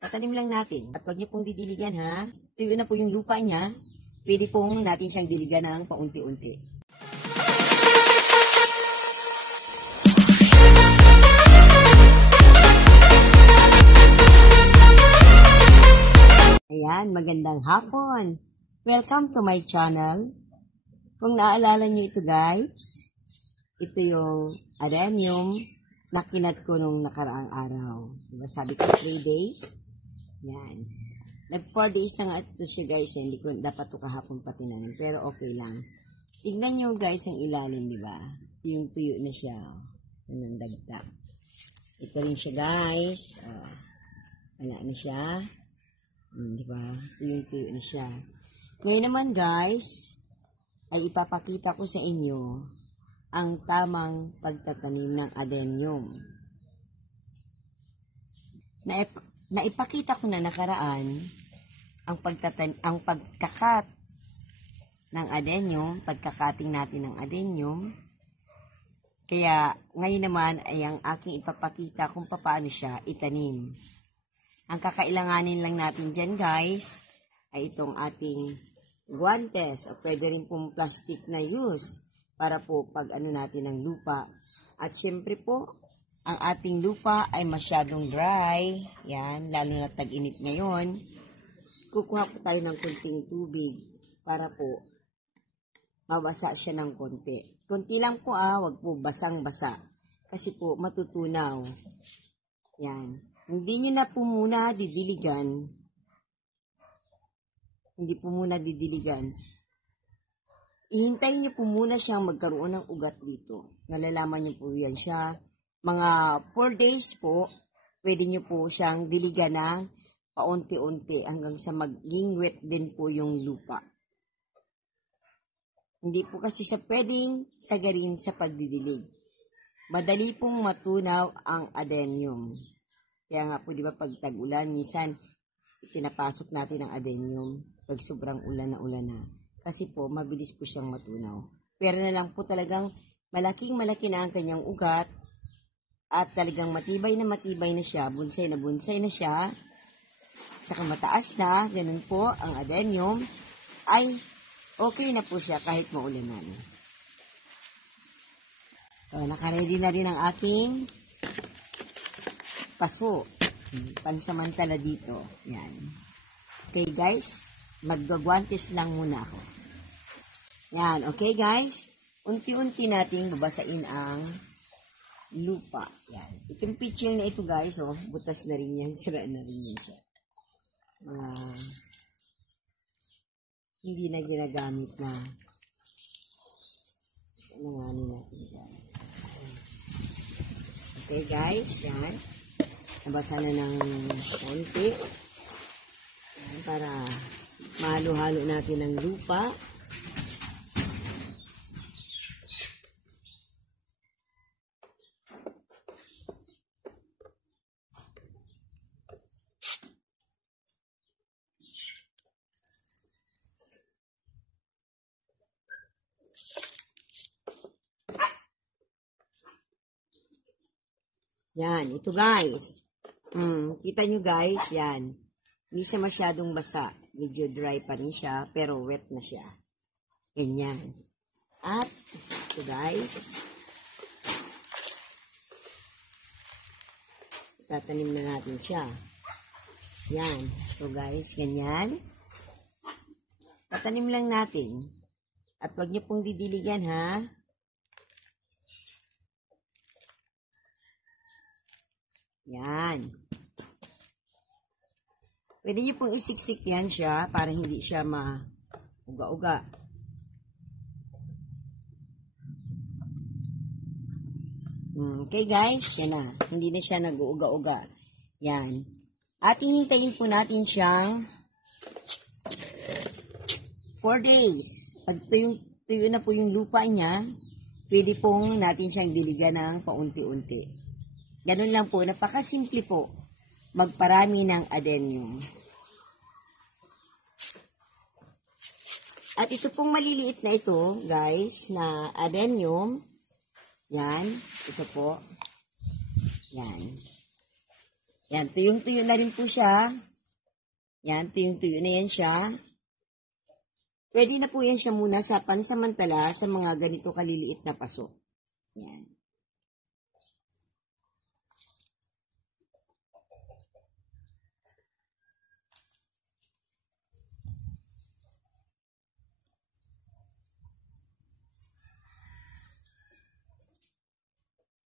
Tatanim lang natin. At huwag niyo pong didiligan ha. Tuyo na po yung lupa niya. Pwede pong natin siyang diligan ng paunti-unti. Ayan, magandang hapon. Welcome to my channel. Kung naaalala niyo ito guys, ito yung adenium na kinat ko nung nakaraang araw. Diba sabi ko 3 days? Yan. Nag 4 days na nga ito siya guys. Hindi ko dapat ito kahapon patinanim. Pero okay lang. Tignan nyo guys ang ilalim, diba? Yung tuyo na siya. Yung dagdag. Ito rin siya guys. Wala na siya. Diba? Yung tuyo na siya. Ngayon naman guys, ay ipapakita ko sa inyo ang tamang pagtatanim ng adenium. Naipakita ko na nakaraan ang pagkakat ng adenium, pagkakating natin ng adenium. Kaya ngayon naman ay ang aking ipapakita kung paano siya itanim. Ang kakailanganin lang natin dyan guys ay itong ating guantes o pwede rin pong plastic na use para po pag ano natin ng lupa. At syempre po, ang ating lupa ay masyadong dry. Yan, lalo na tag-init ngayon. Kukuha po tayo ng konting tubig para po mabasa siya ng konti. Konti lang po wag po basang-basa. Kasi po matutunaw. Yan. Hindi nyo na po muna didiligan. Hindi po muna didiligan. Ihintayin nyo po muna siyang magkaroon ng ugat dito. Nalalaman nyo po yan siya. Mga 4 days po, pwede nyo po siyang diligan ng paunti-unti hanggang sa maging wet din po yung lupa. Hindi po kasi siya pwedeng sagarin sa pagdidilig. Madali pong matunaw ang adenium. Kaya nga po, di ba, pag tag-ulan, minsan pinapasok natin ang adenium pag sobrang ulan na. Kasi po, mabilis po siyang matunaw. Pero na lang po talagang malaking-malaki na ang kanyang ugat at talagang matibay na siya, bonsai na siya, tsaka mataas na, ganun po, ang adenium, ay okay na po siya kahit maulanan. So, nakaready na rin ang aking paso. Pansamantala dito. Yan. Okay guys, magagwantes lang muna ako. Yan, okay guys? Unti-unti nating babasain ang lupa. Yan. Itong pitching na ito guys, butas na rin yan, sira na rin yan siya. Hindi na ginagamit na. Nanganin natin yan. Okay guys, yan. Nabasa na ng konti. Yan, para mahalo-halo natin ang lupa. Yan, ito guys. Kita nyo guys, yan. Hindi siya masyadong basa. Medyo dry pa rin siya, pero wet na siya. Ganyan. At, ito guys. Tatanim na natin siya. Yan. Ito guys, ganyan. Tatanim lang natin. At huwag nyo pong didiligan ha. Yan. Pwede nyo pong isiksik yan siya para hindi siya ma-uga-uga. Okay guys, yan na. Hindi na siya nag-uuga-uga. Yan. At hihintayin po natin siyang 4 days. Pag tuyo na po yung lupa niya, pwede pong natin siyang diligan ng paunti-unti. Ganun lang po, napakasimple po magparami ng adenium. At ito pong maliliit na ito, guys, na adenium, yan, ito po, yan. Yan, tuyong-tuyo na rin po siya. Yan, tuyong-tuyo na yan siya. Pwede na po yan siya muna sa pansamantala sa mga ganito kaliliit na paso. Yan.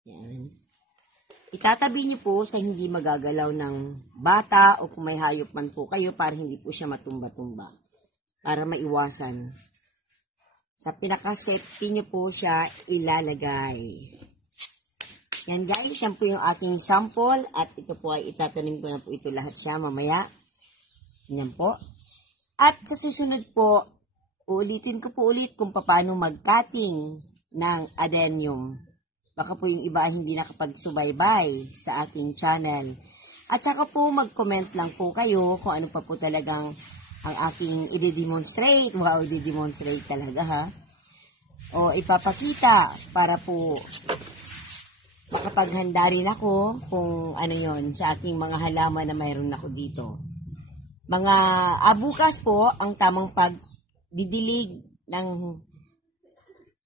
Yan. Itatabi niyo po sa hindi magagalaw ng bata o kung may hayop man po kayo para hindi po siya matumba-tumba. Para maiwasan. Sa pinaka-safety niyo po siya ilalagay. Yan guys, yan po yung aking sample at ito po ay itatanim ko na po ito lahat siya mamaya. Yan po. At sa susunod po, uulitin ko po ulit kung paano mag-cutting ng adenium. Baka po yung iba hindi nakapagsubaybay sa aking channel. At saka po mag-comment lang po kayo kung ano pa po talagang ang aking i-demonstrate. Wow, i-demonstrate talaga ha. O ipapakita para po makapaghanda rin ako kung ano yon sa aking mga halaman na mayroon ako dito. Mga bukas po ang tamang pagdidilig ng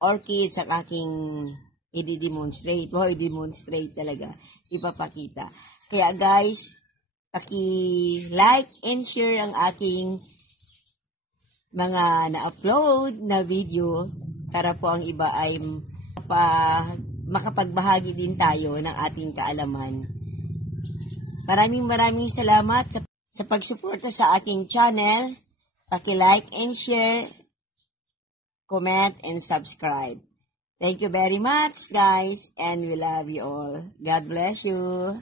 orchids ang aking i-demonstrate. Wow, i-demonstrate talaga. Ipapakita. Kaya guys, paki-like and share ang aking mga na-upload na video para po ang iba ay makapagbahagi din tayo ng ating kaalaman. Maraming salamat sa pagsuporta sa aking channel. Paki-like and share, comment and subscribe. Thank you very much, guys, and we love you all. God bless you.